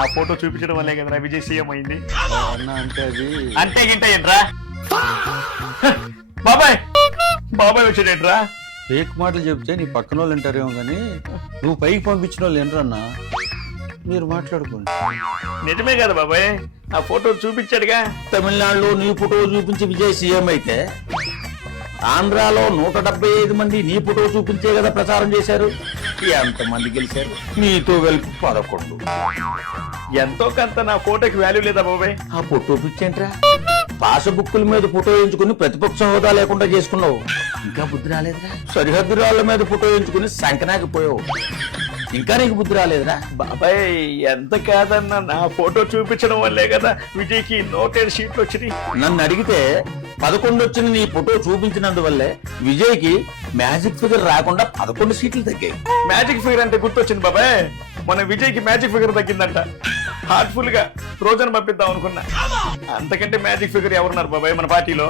నా ఫోటో చూపించడం వల్లే కదరా విజయ్ సీఎం అయింది. అన్న అంటే అది అంటే గింట ఏంట్రా? బాబాయ్ బాబాయ్ వచ్చాడేంట్రా? ఫేక్ మాటలు చెప్తే నీ పక్కన వాళ్ళు అంటారేమో కానీ నువ్వు పైకి పంపించిన వాళ్ళు ఏంటన్నా? మీరు మాట్లాడుకోండి. నిజమే కదా బాబాయ్, ఆ ఫోటో చూపించాడుగా. తమిళనాడులో నీ ఫోటో చూపించి విజయ్ సీఎం అయితే ఆంధ్రాలో 175 మంది నీ ఫోటో చూపించే కదా ప్రచారం చేశారు. ఎంతమంది గెలిచారు? నీతో కలిపి 11. ఎంతో కొంత నా ఫోటోకి వాల్యూ లేదా బాబాయ్? ఆ ఫోటో పిచ్చేంట్రా? పాస్బుక్కుల మీద ఫోటో ఎంచుకుని ప్రతిపక్ష హోదా లేకుండా చేసుకున్నావు. ఇంకా బుద్ధి రాలేదురా? సరిహద్దు రాళ్ల మీద ఫోటో ఎంచుకుని సంకనాకిపోయావు. ఇంకా నీకు బుద్ధి రాలేదురా? బాబాయ్ ఎంత కాదన్నా నా ఫోటో చూపించడం వల్లే కదా విజయ్కి 107 సీట్లు వచ్చినాయి. నన్ను అడిగితే 11 వచ్చిన నీ ఫోటో చూపించినందువల్లే విజయ్కి మ్యాజిక్ ఫిగర్ రాకుండా 11 సీట్లు తగ్గాయి. మ్యాజిక్ ఫిగర్ అంటే గుర్తొచ్చింది బాబాయ్, మన విజయ్కి మ్యాజిక్ ఫిగర్ తగ్గిందంట. హార్ట్ఫుల్ గా రోజున పంపిద్దాం అనుకున్నా. అంతకంటే మ్యాజిక్ ఫిగర్ ఎవరున్నారు బాబాయ్ మన పార్టీలో?